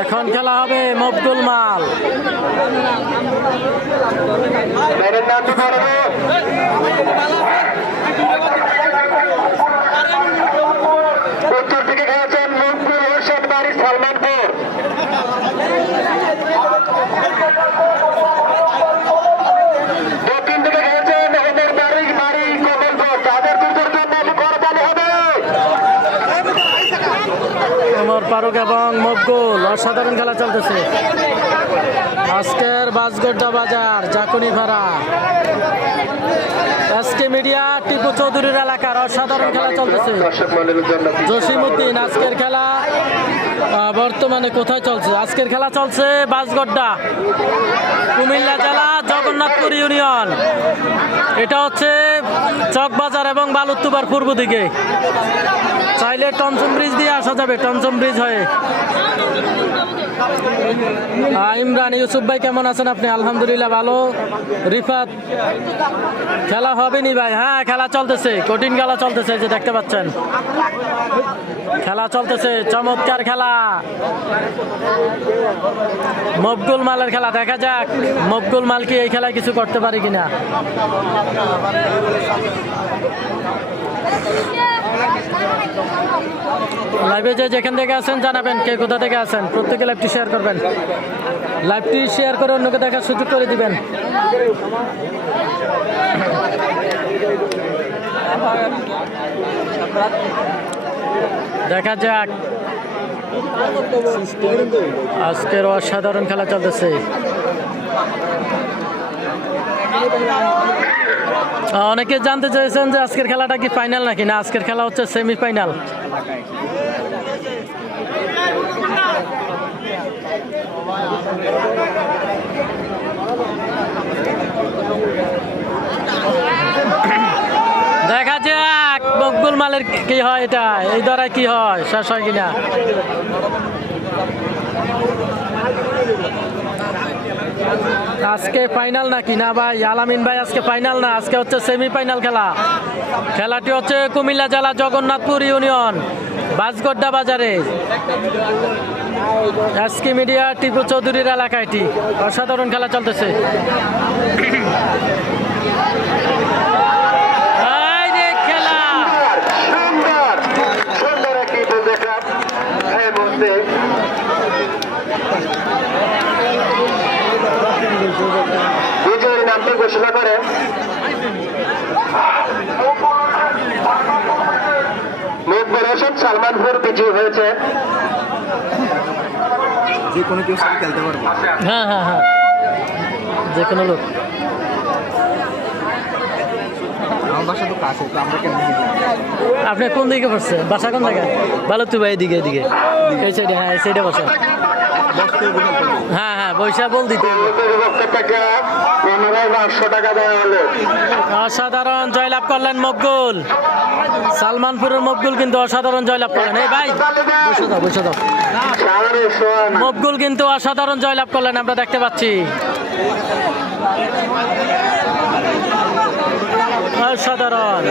এখন খেলা হবে মকবুল মাল। উত্তর থেকে খেলেছেন মকবুল হোসেন বাড়ি সালমানপুর। দক্ষিণ থেকে খেলেছেন ওদের বাড়ি কমলপুর। তাদের দুটোর জন্য করতালি হবে। ওমর ফারুক এবং মকবুল অসাধারণ খেলা চলতেছে আজকের বাসগড্ডা বাজার জাকুনিপাড়া এসকে মিডিয়া টিপু চৌধুরীর এলাকার অসাধারণ খেলা চলতেছে। জসিমউদ্দিন আজকের খেলা বর্তমানে কোথায় চলছে? আজকের খেলা চলছে বাসগড্ডা, কুমিল্লা জেলা, জগন্নাথপুর ইউনিয়ন। এটা হচ্ছে চকবাজার এবং বালুত্তুবার পূর্ব দিকে। চাইলে টমসম ব্রিজ দিয়ে আসা যাবে, টমসম ব্রিজ হয়ে। ইমরান ইউসুফ ভাই কেমন আছেন আপনি? আলহামদুলিল্লাহ ভালো। রিফাত খেলা হবে নি ভাই? হ্যাঁ খেলা চলতেছে, কঠিন খেলা চলতেছে, যে দেখতে পাচ্ছেন খেলা চলতেছে, চমৎকার খেলা। মকবুল মালের খেলা, দেখা যাক মকবুল মাল কি এই খেলায় কিছু করতে পারে কিনা। লাইভে যে যেখান থেকে আছেন জানাবেন কে কোথা থেকে আছেন। প্রত্যেকে লাইভটি শেয়ার করবেন, লাইভটি শেয়ার করে অন্যকে দেখার সুযোগ করে দিবেন। দেখা যাক, আজকের অসাধারণ খেলা চলতেছে। অনেকে জানতে চাইছেন যে আজকের খেলাটা কি ফাইনাল নাকি না। আজকের খেলা হচ্ছে সেমিফাইনাল। দেখা যাক মকবুল মালের কি হয়, এটা এই দ্বারা কি হয়, শেষ হয় কিনা। আজকে ফাইনাল নাকি না ভাই? আলামিন ভাই আজকে ফাইনাল না, আজকে হচ্ছে সেমিফাইনাল খেলা। খেলাটি হচ্ছে কুমিল্লা জেলা, জগন্নাথপুর ইউনিয়ন, বাসগড্ডা বাজারে, এসকে মিডিয়া টিপু চৌধুরীর এলাকা। এটি অসাধারণ খেলা চলতেছে। খেলা সুন্দর একটি দেখলাম বিজয়ী নামটি ঘোষণা করে মকবুল হোসেন সালমানপুর বিজয়ী হয়েছে। যে কোনো কেউ সাথে খেলতে পারবো। হ্যাঁ হ্যাঁ হ্যাঁ, যে কোনো লোক। আমার বাসা তো কাছে, তো আমরা কেন? আপনি কোন দিকে বসছেন? বাসা কোন জায়গায়? ভালো তো ভাই, এদিকে এদিকে, এই সাইডে। হ্যাঁ এই সাইডে বসেন। হ্যাঁ হ্যাঁ পয়সা বল দিতে। অসাধারণ জয়লাভ করলেন মকবুল, সালমানপুরের মকবুল কিন্তু অসাধারণ জয়লাভ করলেন। এই ভাই বসে দাও, বসে দাও। মকবুল কিন্তু অসাধারণ জয়লাভ করলেন, আমরা দেখতে পাচ্ছি। অসাধারণ।